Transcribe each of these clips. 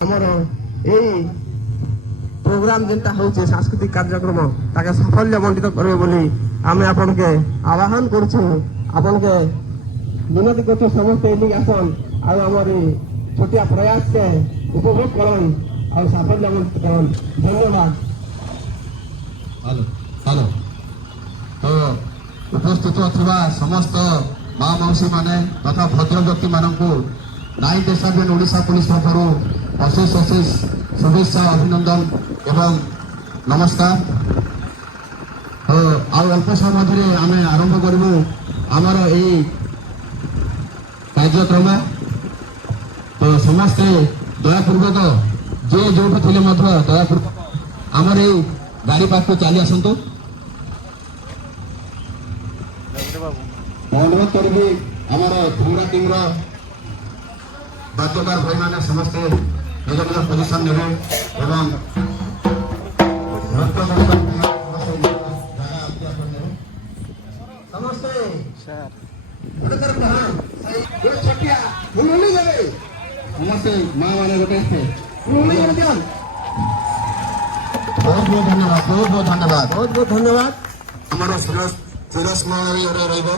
ଆମର এই ପ୍ରୋଗ୍ରାମ ଯେନ୍ଟା ହଉଛି ସାଂସ୍କୃତିକ କାର୍ଯ୍ୟକ୍ରମ ତାକେ ସାଫଲ୍ୟ ମଣ୍ଡିତ କରିବେ ବୋଲି ଆମେ ଆପଣକେ ଆହ୍ୱାନ କରୁଛୁ। ଆପଣକେ ବିନତି କରୁଛୁ ସମସ୍ତେ ଏଠିକି ଆସନ୍ ଆଉ ଆମର এই ଛୋଟିଆ ପ୍ରୟାସକେ ଉପଭୋଗ କରନ୍ ଆଉ ସାଫଲ୍ୟ ମଣ୍ଡିତ କରନ୍। ଧନ୍ୟବାଦ। ହ୍ୟାଲୋ ତ ଉପସ୍ଥିତ ଥିବା ସମସ୍ତ ମା ମାଉସୀ ମାନେ ତଥା ଭଦ୍ର ବ୍ୟକ୍ତି ମାନଙ୍କୁ ନାଇନ୍ ଡେସାବିୟନ୍ ଓଡ଼ିଶା ପୁଲିସ ପକ୍ଷରୁ ଅଶେଷ ଅଶେଷ शुभेच्छा अभिनंदन एवं नमस्कार। ଆଉ ଅଳ୍ପ ସମୟ ମଧ୍ୟରେ ଆମେ ଆରମ୍ଭ କରିବୁ ଆମର ଏହି କାର୍ଯ୍ୟକ୍ରମ। ତ ସମସ୍ତେ ଦୟାପୂର୍ବକ ଯେ ଯୋଉଠି ଥିଲେ ମଧ୍ୟ ଦୟାପୂର୍ବକ ଆମର ଏହି ଗାଡ଼ି ପାଖକୁ ଚାଲି ଆସନ୍ତୁ। ଅନୁରୋଧ କରିବି ଆମର ଘୁମରା ଟିମ୍ର ବାଦ୍ୟକାର ଭାଇମାନେ ସମସ୍ତେ ନିଜ ନିଜ ପୋଜିସନ ନେବେ ଏବଂ ସମସ୍ତେ ସମସ୍ତେ ମା ମାନେ ଗୋଟେ ବହୁତ ବହୁତ ଧନ୍ୟବାଦ ବହୁତ ବହୁତ ଧନ୍ୟବାଦ ବହୁତ ବହୁତ ଧନ୍ୟବାଦ। ଆମର ଚିରସ୍ମରଣୀୟରେ ରହିବ।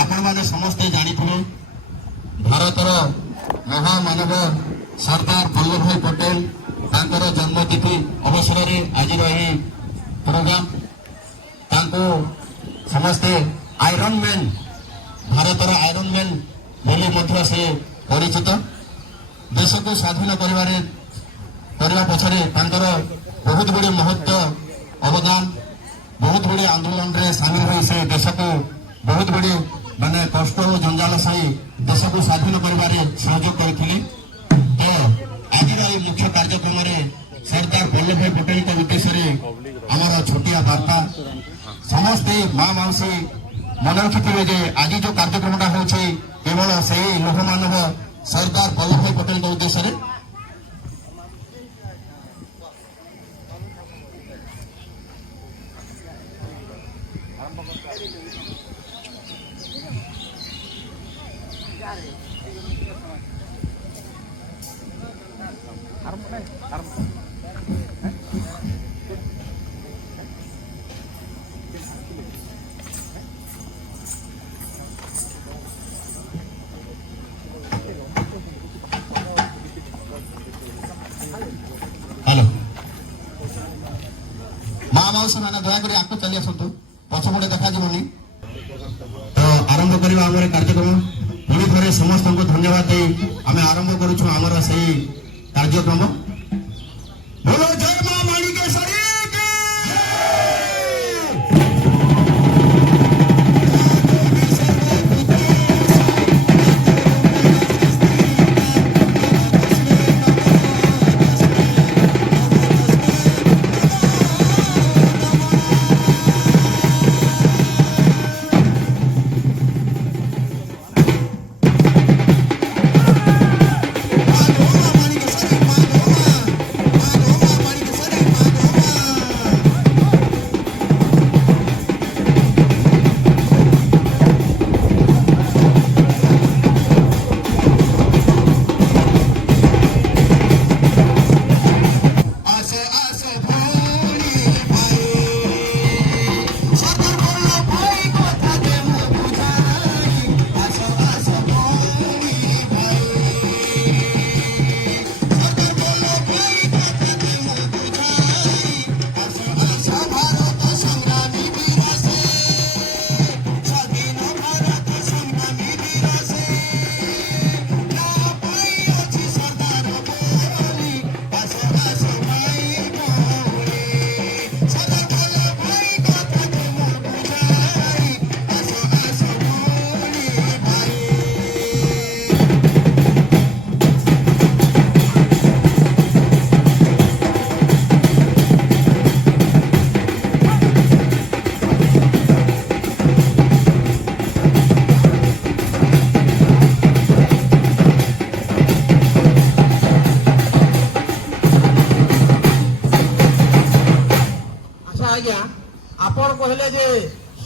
ଆପଣମାନେ ସମସ୍ତେ ଜାଣିଥିବେ ଭାରତର ମହାମାନବ ସର୍ଦ୍ଦାର ବଲ୍ଲଭ ଭାଇ ପଟେଲ ତାଙ୍କର ଜନ୍ମତିଥି ଅବସରରେ ଆଜିର ଏହି ପ୍ରୋଗ୍ରାମ ତାଙ୍କୁ ସମସ୍ତେ ଆଇରନ୍ ମ୍ୟାନ୍ ଭାରତର ଆଇରନ୍ ମ୍ୟାନ୍ ବୋଲି ମଧ୍ୟ ସେ ପରିଚିତ। ଦେଶକୁ ସ୍ୱାଧୀନ କରିବା ପଛରେ ତାଙ୍କର ବହୁତ ଗୁଡ଼ିଏ ମହତ୍ତ୍ୱ ଅବଦାନ ବହୁତ ଗୁଡ଼ିଏ ଆନ୍ଦୋଳନରେ ସାମିଲ ହୋଇ ସେ ଦେଶକୁ ବହୁତ ଗୁଡ଼ିଏ ମାନେ କଷ୍ଟ ଓ ଜଞ୍ଜାଳ ସହି ଦେଶକୁ ସ୍ୱାଧୀନ କରିବାରେ ସହଯୋଗ କରିଥିଲେ। ତ ଆଜିର ଏହି ମୁଖ୍ୟ କାର୍ଯ୍ୟକ୍ରମରେ ସର୍ଦ୍ଦାର ବଲ୍ଲଭ ଭାଇ ପଟେଲଙ୍କ ଉଦ୍ଦେଶ୍ୟରେ ଆମର ଛୋଟିଆ ବାର୍ତ୍ତା ସମସ୍ତେ ମା ମାଉସୀ ମନେ ରଖିଥିବେ ଯେ ଆଜି ଯେଉଁ କାର୍ଯ୍ୟକ୍ରମଟା ହେଉଛି କେବଳ ସେହି ଲୋକମାନବ ସର୍ଦ୍ଦାର ବଲ୍ଲଭ ଭାଇ ପଟେଲଙ୍କ ଉଦ୍ଦେଶ୍ୟରେ। ହ୍ୟାଲୋ ମା ମାଉସୀ ମାନେ ଦୟାକରି ଆଗକୁ ଚାଲି ଆସନ୍ତୁ, ପଛପଟେ ଦେଖାଯିବନି। ତ ଆରମ୍ଭ କରିବା ଆମର କାର୍ଯ୍ୟକ୍ରମ। ପୁଣି ଥରେ ସମସ୍ତଙ୍କୁ ଧନ୍ୟବାଦ ଦେଇ ଆମେ ଆରମ୍ଭ କରୁଛୁ ଆମର ସେହି କାର୍ଯ୍ୟକ୍ରମ। ବୋଲୋ ଜୟ ମା ମାଣିକେଶ୍ୱରୀ କି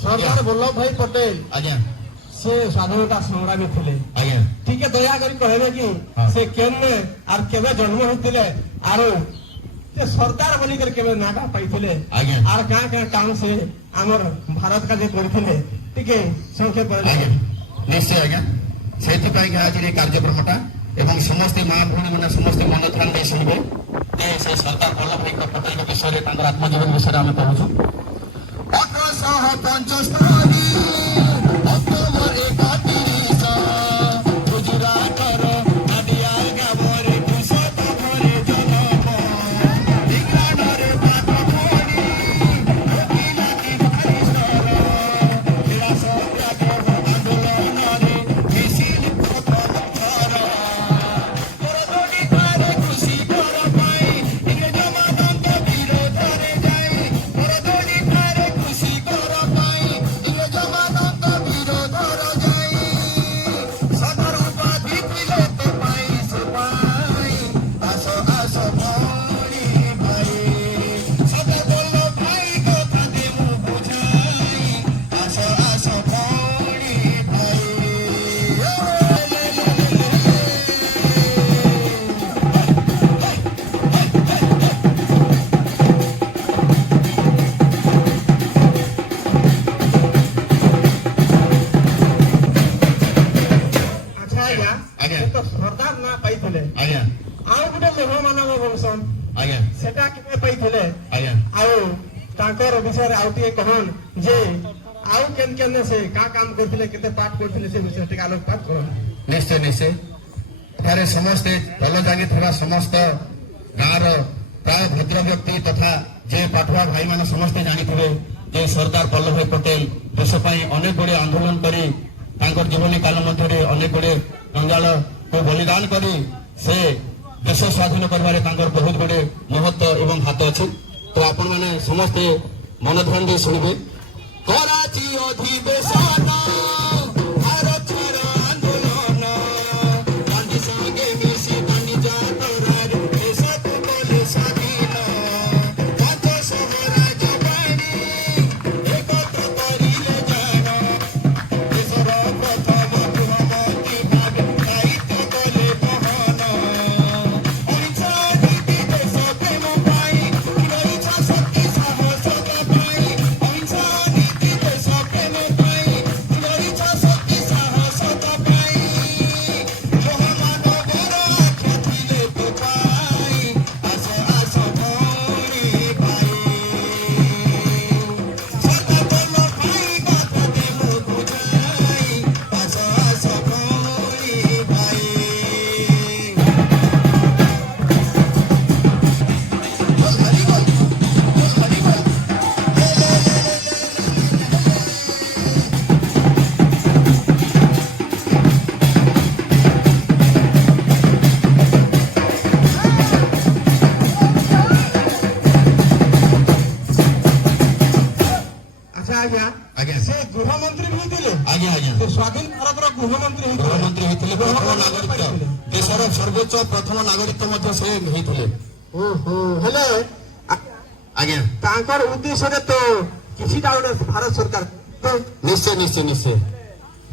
সর্দার বল্লভ ভাই পটেল ଆଜ୍ଞା ସେ ସ୍ୱାଧୀନତା ସଂଗ୍ରାମୀ ଥିଲେ। ଆଜ୍ଞା ଟିକେ ଦୟାକରି କହିବେ କି ହଁ। ସେ କେନେ ଆର୍ କେବେ ଜନ୍ମ ହୋଇଥିଲେ ଆରୁ ସେ ସର୍ଦ୍ଦାର ବୋଲିକରି କେବେ ନାଁଟା ପାଇଥିଲେ ଆଜ୍ଞା ଆର୍ ଗାଁ ଗାଁ ଟାଉନ୍ ସେ ଆମର ଭାରତ କାର୍ଯ୍ୟ କରିଥିଲେ ଟିକେ ସଂକ୍ଷେପ ଆଜ୍ଞା ନିଶ୍ଚୟ ଆଜ୍ଞା ସେଇଥିପାଇଁ ଆଜି ଏ କାର୍ଯ୍ୟକ୍ରମଟା ଏବଂ ସମସ୍ତେ ମା ଭଉଣୀ ମାନେ ସମସ୍ତେ ମନ ଧ୍ୟାନ ଦେଇ ଶୁଣିବେ ଯେ ସେ ସର୍ଦ୍ଦାର ବଲ୍ଲଭ ଭାଇ ପଟେଲଙ୍କ ବିଷୟରେ ତାଙ୍କର ଆତ୍ମଜୀବନ ବିଷୟରେ ଆମେ କହୁଛୁ 1875 ଅକ୍ଟୋବର 31 ଗୁଜରାଟର ନଦିଆ ଗ୍ରାମରେ କୃଷକ ଘରେ ଜନ୍ମ ବିଜ୍ଞାନରେ ପାଠ ପଢି ଓକିଲାତି ବାରିଷ୍ଟର କ୍ରୀଡ଼ା ସତ୍ୟାଗ୍ରହ ଆନ୍ଦୋଳନରେ ମିଶିଲି ପ୍ରଥମ ଥର ପରଦୋଡ଼ିଠାରେ କୃଷି କର ପାଇଁ ଇଂରେଜମାନଙ୍କ ବିରୋଧରେ ଯାଇ ପରଦୋଡ଼ିଠାରେ କୃଷି କର ପାଇଁ ଇଂରେଜମାନଙ୍କ ବିରୋଧରେ ଯାଇ ସଦର ଉପାଧି ଥିଲେ ତ ପାଇଁ ସେ ପାଇଁ ଆସ ଆସ ଭଉଣୀ ଭାଇ ସଦର ବଲ୍ଲଭ ଭାଇ କଥା ଦେ ମୁଁ ବୁଝାଇ ଆସ ଆସ ଭଉଣୀ ଭାଇ ଆଚ୍ଛା ଆଜ୍ଞା ଆଜ୍ଞା। ସେ ତ ସର୍ଦ୍ଦାର ନାଁ ପାଇଥିଲେ ଆଜ୍ଞା ଆଉ ଗୋଟେ ଲୋହ ମାନବ ବଂଶନ ଆଜ୍ଞା ସେଟା କେବେ ପାଇଥିଲେ ଆଜ୍ଞା ଆଉ ତାଙ୍କର ବିଷୟରେ ଆଉ ଟିକେ କହନ୍ ଯେ ଆଉ କେନ୍ କେନ୍ ସେ କା କାମ କରିଥିଲେ କେତେ ପାଠ କରିଥିଲେ ସେ ବିଷୟରେ ଟିକେ ଆଲୋକପାତ କରନ୍। ନିଶ୍ଚୟ ନିଶ୍ଚୟ ଏଠାରେ ସମସ୍ତେ ଭଲ ଜାଗିଥିବା ସମସ୍ତ ଗାଁର ପ୍ରାୟ ଭଦ୍ର ବ୍ୟକ୍ତି ତଥା ଯେ ପାଠୁଆ ଭାଇମାନେ ସମସ୍ତେ ଜାଣିଥିବେ ଯେ ସର୍ଦ୍ଦାର ବଲ୍ଲଭ ଭାଇ ପଟେଲ ଦେଶ ପାଇଁ ଅନେକ ଗୁଡ଼ିଏ ଆନ୍ଦୋଳନ କରି ତାଙ୍କର ଜୀବନୀ କାଳ ମଧ୍ୟରେ ଅନେକ ଗୁଡ଼ିଏ ଜଞ୍ଜାଳକୁ ବଳିଦାନ କରି ସେ ଦେଶ ସ୍ୱାଧୀନ କରିବାରେ ତାଙ୍କର ବହୁତ ଗୁଡ଼ିଏ ମହତ୍ଵ ଏବଂ ହାତ ଅଛି ତ ଆପଣମାନେ ସମସ୍ତେ ମନ ଧ୍ୟାନ ଦେଇ ଶୁଣିବେ କରାଚି ଅଧିବେଶନ ଭାରତ ଛାଡ଼ ଆନ୍ଦୋଳନ ଗାନ୍ଧୀ ସଙ୍ଗେ ମିଶି ଦାଣ୍ଡି ଯାତ୍ରାରେ ଦେଶକୁ କଲେ ସ୍ୱାଧୀନ 500 ରାଜବାଣୀ ଏକତ୍ର କରିଲେ ଜାଣ ଦେଶର ପ୍ରଥମ ଗୃହମନ୍ତ୍ରୀ ଭାବେ ଦାୟିତ୍ୱ କଲେ ବହନ ଅହିଂସା ନୀତି ଦେଶ ପ୍ରେମ ପାଇଁ ଇଚ୍ଛା ଶକ୍ତି ସାହସତା ପାଇଁ ଅହିଂସା ନୀତି ଦେଶ ପ୍ରେମ ପାଇଁ ଇଚ୍ଛା ଶକ୍ତି ସାହସତା ପାଇଁ ଲୋକମାନଙ୍କର ଆଖ୍ୟା ଥିଲେ ତୋ ପାଇଁ ଆସ ଆସ ଭଉଣୀ ଭାଇ ସର୍ଦ୍ଦାର ବଲ୍ଲଭ ଭାଇ କଥା ଦେ ମୁଁ ବୁଝାଇ ଆସ ଆସ ଭଉଣୀ ଭାଇ ଆଚ୍ଛା ଆଜ୍ଞା ଆଜ୍ଞା ସେ ଗୃହମନ୍ତ୍ରୀ ବି ଥିଲେ ଆଜ୍ଞା ଆଜ୍ଞା ସେ ସ୍ୱାଧୀନ ଭାରତର ଗୃହମନ୍ତ୍ରୀ ହେଇଥିଲେ ଗୃହମନ୍ତ୍ରୀ ହେଇଥିଲେ ପ୍ରଥମ ନାଗରିକ ଦେଶର ସର୍ବୋଚ୍ଚ ପ୍ରଥମ ନାଗରିକ ମଧ୍ୟ ସେ ହେଇଥିଲେ ଓହୋ ହେଲେ ଆଜ୍ଞା ତାଙ୍କର ଉଦ୍ଦେଶ୍ୟରେ ତ କିଛିଟା ଗୋଟେ ଭାରତ ସରକାର ତ ନିଶ୍ଚୟ ନିଶ୍ଚୟ ନିଶ୍ଚୟ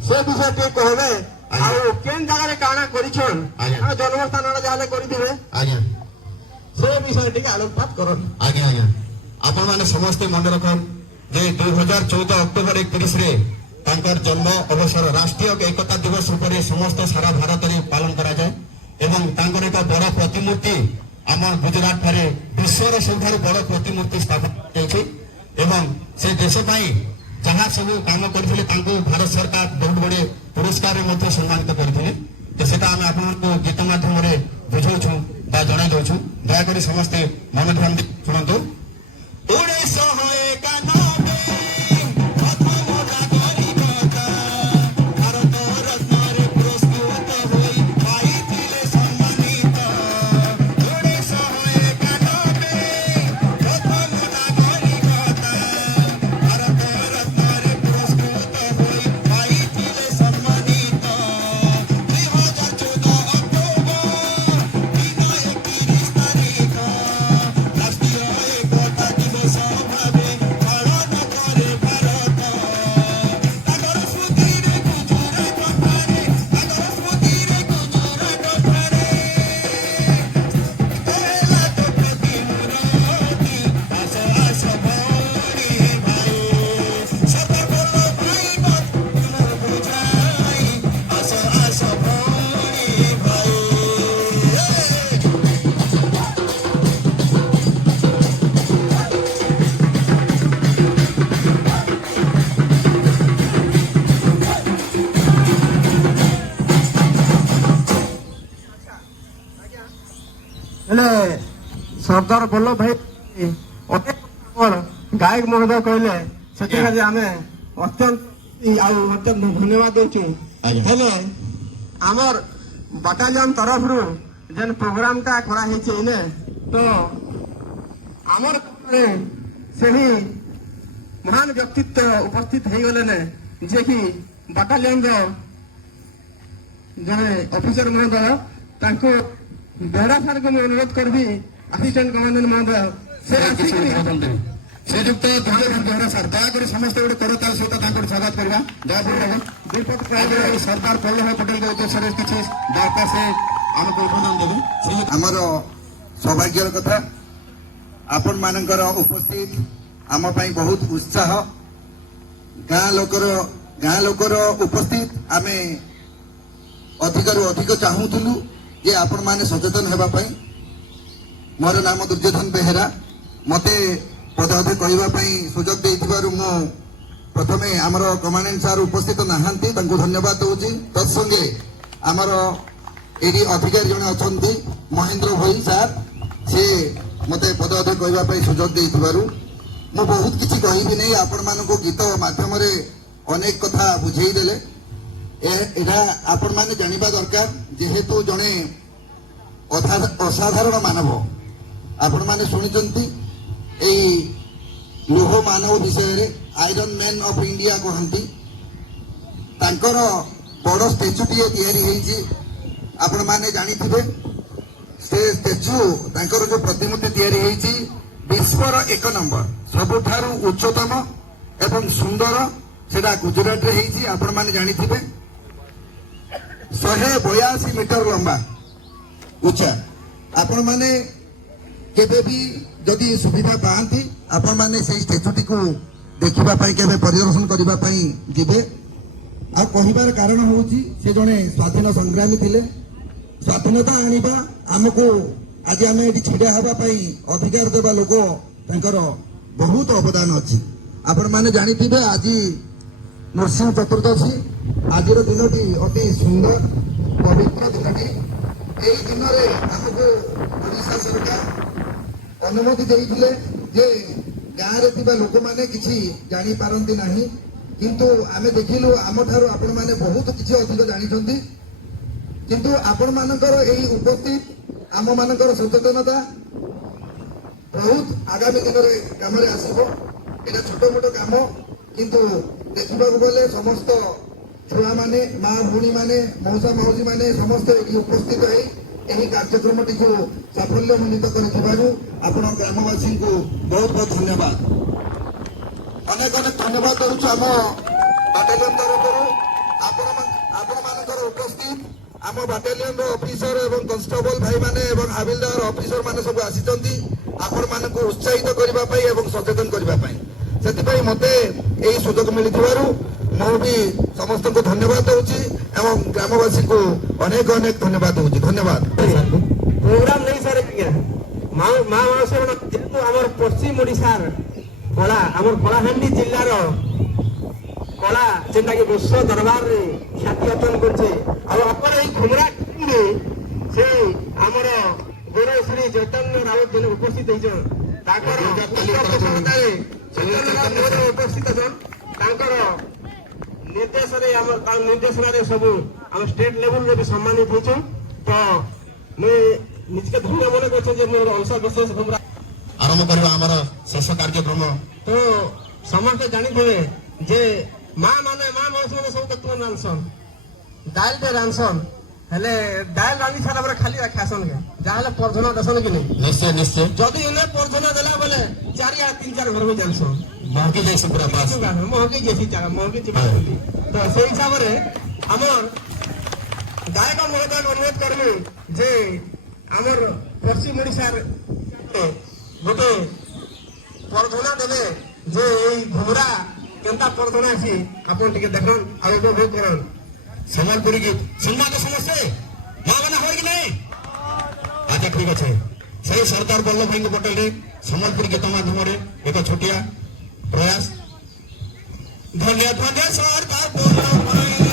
ସେ ବିଷୟ ଟିକେ କହିବେ ଆଜ୍ଞା। ଆଉ କେନ୍ ଜାଗାରେ କାଣା କରିଛନ୍ ଆଜ୍ଞା। ଆମେ ଜନ୍ମସ୍ଥାନରେ ଯାହାଲେ କରିଥିବେ ଆଜ୍ଞା ସେ ବିଷୟରେ ଟିକେ ଆଲୋକପାତ କରନ୍। ଆଜ୍ଞା ଆଜ୍ଞା ଆପଣମାନେ ସମସ୍ତେ ମନେ ରଖନ୍ ଯେ 2014 ଅକ୍ଟୋବର 31ରେ ତାଙ୍କର ଜନ୍ମ ଅବସର ରାଷ୍ଟ୍ରୀୟ ଏକତା ଦିବସ ରୂପରେ ସମସ୍ତ ସାରା ଭାରତରେ ପାଳନ କରାଯାଏ ଏବଂ ତାଙ୍କର ଏକ ବଡ଼ ପ୍ରତିମୂର୍ତ୍ତି ଆମ ଗୁଜରାଟ ଠାରେ ବିଶ୍ୱର ସବୁଠାରୁ ବଡ଼ ପ୍ରତିମୂର୍ତ୍ତି ସ୍ଥାପନ କରାଯାଇଛି ଏବଂ ସେ ଦେଶ ପାଇଁ ଯାହା ସବୁ କାମ କରିଥିଲେ ତାଙ୍କୁ ଭାରତ ସରକାର ବହୁତ ଗୁଡ଼ିଏ ପୁରସ୍କାରରେ ମଧ୍ୟ ସମ୍ମାନିତ କରିଥିଲେ ତ ସେଟା ଆମେ ଆପଣଙ୍କୁ ଗୀତ ମାଧ୍ୟମରେ ବୁଝାଉଛୁ ବା ଜଣାଇ ଦେଉଛୁ ଦୟାକରି ସମସ୍ତେ ମନ ଧ୍ୟାନ ଦେଇ ଶୁଣନ୍ତୁ 1991 ପ୍ରଥମ ନାଗରିକତା ଭାରତ ରତ୍ନରେ ପୁରସ୍କୃତ ହୋଇ ପାଇଥିଲେ ସମ୍ମାନିତ 1991 ପ୍ରଥମ ନାଗରିକତା ଭାରତ ରତ୍ନରେ ପୁରସ୍କୃତ ହୋଇ ପାଇଥିଲେ ସମ୍ମାନିତ 2014 ଅକ୍ଟୋବର ଦିନ 31 ତାରିଖ ରାଷ୍ଟ୍ରୀୟ ହେଲେ ସର୍ଦ୍ଦାର ବଲ୍ଲଭ ଭାଇ ଅନେକ ଆମର ଗାୟକ ମହୋଦୟ କହିଲେ ସେଥିପାଇଁ ଆମେ ଅତ୍ୟନ୍ତ ଧନ୍ୟବାଦ ଦଉଛୁ। ଆଜ୍ଞା। ହେଲେ ଆମର ବାଟାଲିୟନ ତରଫରୁ ଯେନ୍ ପ୍ରୋଗ୍ରାମଟା କରାହେଇଛି ଏଇନେ ତ ଆମର ସେହି ମହାନ ବ୍ୟକ୍ତିତ୍ୱ ଉପସ୍ଥିତ ହେଇଗଲେନେ ଯିଏକି ବାଟାଲିୟନର ଜଣେ ଅଫିସର ମହୋଦୟ ତାଙ୍କୁ ବେହେରା ସାର୍ଙ୍କୁ ମୁଁ ଅନୁରୋଧ କରିବି ଆସିଷ୍ଟାଣ୍ଟ କମାଣ୍ଡାଣ୍ଟ ମହୋଦୟ ସେ ଆସିକିରି ଶ୍ରୀଯୁକ୍ତ ବେହେରା ସାର୍ ଦୟାକରି ସମସ୍ତେ ଗୋଟେ କରତାଳ ସହିତ ତାଙ୍କର ସ୍ୱାଗତ କରିବା। ଦୟାକରି ଦୁଇପଟ ପ୍ରାୟ ସର୍ଦ୍ଦାର ବଲ୍ଲଭଭାଇ ପଟେଲଙ୍କ ଉଦ୍ଦେଶ୍ୟରେ କିଛି ବାର୍ତ୍ତା ସେ ଆମକୁ ଉଦ୍ବୋଧନ ଦେବେ। ଆମର ସୌଭାଗ୍ୟର କଥା ଆପଣ ମାନଙ୍କର ଉପସ୍ଥିତ ଆମ ପାଇଁ ବହୁତ ଉତ୍ସାହ। ଗାଁ ଲୋକର ଉପସ୍ଥିତ ଆମେ ଅଧିକରୁ ଅଧିକ ଚାହୁଁଥିଲୁ ଯେ ଆପଣ ମାନେ ସଚେତନ ହେବା ପାଇଁ। ମୋର ନାମ ଦୁର୍ଯ୍ୟୋଧନ ବେହେରା। ମତେ ପଦେ କହିବା ପାଇଁ ସୁଯୋଗ ଦେଇଥିବାରୁ ମୁଁ ପ୍ରଥମେ ଆମର କମାଣ୍ଡାଣ୍ଟ ସାର୍ ଉପସ୍ଥିତ ନାହାନ୍ତି ତାଙ୍କୁ ଧନ୍ୟବାଦ ଦଉଛି। ତତ୍ସଙ୍ଗେ ଆମର ଏଠି ଅଧିକାରୀ ଜଣେ ଅଛନ୍ତି ମହେନ୍ଦ୍ର ଭୋଇ ସାର୍, ସେ ମତେ ପଦେ କହିବା ପାଇଁ ସୁଯୋଗ ଦେଇଥିବାରୁ ମୁଁ ବହୁତ କିଛି କହିବି ନାହିଁ। ଆପଣମାନଙ୍କୁ ଗୀତ ମାଧ୍ୟମରେ ଅନେକ କଥା ବୁଝେଇ ଦେଲେ। ଏଇଟା ଆପଣମାନେ ଜାଣିବା ଦରକାର ଯେହେତୁ ଜଣେ ଅସାଧାରଣ ମାନବ। ଆପଣମାନେ ଶୁଣିଛନ୍ତି ଏଇ ଲୌହ ମାନବ ବିଷୟରେ ଆଇରନ୍ ମ୍ୟାନ୍ ଅଫ୍ ଇଣ୍ଡିଆ କହନ୍ତି। ତାଙ୍କର ବଡ ଷ୍ଟାଚ୍ୟୁଟିଏ ତିଆରି ହେଇଛି, ଆପଣମାନେ ଜାଣିଥିବେ। ସେ ଷ୍ଟାଚ୍ୟୁ ତାଙ୍କର ଯୋଉ ପ୍ରତିମୂର୍ତ୍ତି ତିଆରି ହେଇଛି ବିଶ୍ୱର 1 ନମ୍ବର ସବୁଠାରୁ ଉଚ୍ଚତମ ଏବଂ ସୁନ୍ଦର, ସେଟା ଗୁଜରାଟରେ ହେଇଛି। ଆପଣମାନେ ଜାଣିଥିବେ 182 ମିଟର ଲମ୍ବା ଉଚ୍ଚା। ଆପଣମାନେ କେବେ ବି ଯଦି ସୁବିଧା ପାଆନ୍ତି ଆପଣମାନେ ସେଇ ଷ୍ଟାଚ୍ୟୁଟିକୁ ଦେଖିବା ପାଇଁ କେବେ ପରିଦର୍ଶନ କରିବା ପାଇଁ ଯିବେ। ଆଉ କହିବାର କାରଣ ହଉଛି ସେ ଜଣେ ସ୍ୱାଧୀନ ସଂଗ୍ରାମୀ ଥିଲେ। ସ୍ୱାଧୀନତା ଆଣିବା ଆମକୁ ଆଜି ଆମେ ଏଠି ଛିଡା ହେବା ପାଇଁ ଅଧିକାର ଦେବା ଲୋକ ତାଙ୍କର ବହୁତ ଅବଦାନ ଅଛି। ଆପଣମାନେ ଜାଣିଥିବେ ଆଜି ନୃସିଂହ ଚତୁର୍ଦ୍ଦଶୀ। ଆଜିର ଦିନଟି ଅତି ସୁନ୍ଦର ପବିତ୍ର ଦିନଟି। ଏହି ଦିନରେ ଆମକୁ ଓଡ଼ିଶା ସରକାର ଅନୁମତି ଦେଇଥିଲେ ଯେ ଗାଁରେ ଥିବା ଲୋକମାନେ କିଛି ଜାଣିପାରନ୍ତି ନାହିଁ, କିନ୍ତୁ ଆମେ ଦେଖିଲୁ ଆମଠାରୁ ଆପଣମାନେ ବହୁତ କିଛି ଅଧିକ ଜାଣିଛନ୍ତି। କିନ୍ତୁ ଆପଣମାନଙ୍କର ଏହି ଉପସ୍ଥିତ ଆମମାନଙ୍କର ସଚେତନତା ବହୁତ ଆଗାମୀ ଦିନରେ କାମରେ ଆସିବ। ଏଇଟା ଛୋଟ ମୋଟ କାମ, କିନ୍ତୁ ଦେଖିବାକୁ ଗଲେ ସମସ୍ତ ଛୁଆମାନେ, ମା ଭଉଣୀମାନେ, ମଉସା ମାଉସୀମାନେ ସମସ୍ତେ ଏଠି ଉପସ୍ଥିତ ହେଇ ଏହି କାର୍ଯ୍ୟକ୍ରମଟିକୁ ସାଫଲ୍ୟମଣ୍ଡିତ କରିଥିବାରୁ ଆପଣ ଗ୍ରାମବାସୀଙ୍କୁ ବହୁତ ବହୁତ ଧନ୍ୟବାଦ। ଅନେକ ଅନେକ ଧନ୍ୟବାଦ ଦଉଛୁ ଆମ ବାଟାଲିୟନ ତରଫରୁ। ଆପଣମାନଙ୍କର ଉପସ୍ଥିତ ଆମ ବାଟାଲିୟନର ଅଫିସର ଏବଂ କନଷ୍ଟେବଲ ଭାଇମାନେ ଏବଂ ହାବିଲଦାର ଅଫିସର ମାନେ ସବୁ ଆସିଛନ୍ତି ଆପଣମାନଙ୍କୁ ଉତ୍ସାହିତ କରିବା ପାଇଁ ଏବଂ ସଚେତନ କରିବା ପାଇଁ। ସେଥିପାଇଁ ମତେ ଏହି ସୁଯୋଗ ମିଳିଥିବାରୁ ମୁଁ ବି ସମସ୍ତଙ୍କୁ ଧନ୍ୟବାଦ ଦଉଛି ଏବଂ ଗ୍ରାମବାସୀଙ୍କୁ ଅନେକ ଅନେକ ଧନ୍ୟବାଦ ଦଉଛି। ଧନ୍ୟବାଦ। ପ୍ରୋଗ୍ରାମ ନେଇ ସାର୍ ମା ମାଉସୀ ଯେହେତୁ ଆମର ପଶ୍ଚିମ ଓଡ଼ିଶାର କଳା, ଆମର କଳାହାଣ୍ଡି ଜିଲ୍ଲାର କଳା ଯେନ୍ଟାକି ବିଶ୍ୱ ଦରବାରରେ ଖ୍ୟାତି ଅର୍ଜନ କରୁଛେ। ଆଉ ଆପଣ ଏଇ ଘୁମରା ଟିମରେ ସେ ଆମର ଗୁରୁ ଶ୍ରୀ ଚୈତନ୍ୟ ରାଉତ ଯେନ୍ ଉପସ୍ଥିତ ହେଇଛନ୍ ତାଙ୍କର ଉପସ୍ଥିତ ଅଛନ୍। ତାଙ୍କର ନିର୍ଦ୍ଦେଶରେ ଆମର ନିର୍ଦ୍ଦେଶନାରେ ସବୁ ଆମ ଷ୍ଟେଟ ଲେଭେଲରେ ବି ସମ୍ମାନିତ ହେଇଛନ୍। ତ ମୁଇଁ ନିଜକେ ଧନ୍ୟ ମନେ କରୁଛେ ଯେ ମୋର ଅଂଶ ବିଶେଷ ଘୁମରା ଆରମ୍ଭ କରିବା ଆମର ଶେଷ କାର୍ଯ୍ୟକ୍ରମ। ତ ସମସ୍ତେ ଜାଣିଥିବେ ଯେ ମା ମାଉସୀ ମାନେ ସବୁ ତତ୍ଵ ରାନ୍ଧସନ୍, ଡାଇଲଟେ ରାନ୍ଧସନ୍। ହେଲେ ଡାଇଲ ରାନ୍ଧି ସାରିଲା ପରେ ଖାଲି ଖାଏସନ୍ କେ ଯାହାହେଲେ ପର୍ଝନା ଦେସନ୍ କି ନାହିଁ? ନିଶ୍ଚୟ ନିଶ୍ଚୟ ଯଦି ଏନେ ପର୍ଝନା ଦେଲା ବେଲେ 4 ଘର ବି ଜାଣିସନ୍ ମହକି ଯାଇସି ପୁରା ବାସ୍। ମହକି ଯାଇସି ଜାଗା ମହକି ଯିବା ବୋଲି। ତ ସେଇ ହିସାବରେ ଆମର ଗାୟକ ମହୋଦୟକୁ ଅନୁରୋଧ କରିବି ଯେ ଆମର ପଶ୍ଚିମ ଓଡ଼ିଶାର ଗୋଟେ ପର୍ଝନା ଦେବେ ଯେ ଏଇ ଘୁମରା କେନ୍ତା ପର୍ଝନା ଅଛି ଆପଣ ଟିକେ ଦେଖନ୍ ଆଉ ଉପଭୋଗ କରନ୍। ସମ୍ବଲପୁରୀ ଗୀତ ଶୁଣବା ତ ସମସ୍ତେ ମା ମାନେ ହବ କି ନାଇଁ? ଆଚ୍ଛା ଠିକ ଅଛି। ସେଇ ସର୍ଦ୍ଦାର ବଲ୍ଲଭ ଭାଇ ପଟେଲରେ ସମ୍ବଲପୁରୀ ଗୀତ ମାଧ୍ୟମରେ ଏକ ଛୋଟିଆ ପ୍ରୟାସ। ଧନ୍ୟ ଧନ୍ୟ ସର୍ଦ୍ଦାର ବଲ୍ଲଭ ଭାଇ।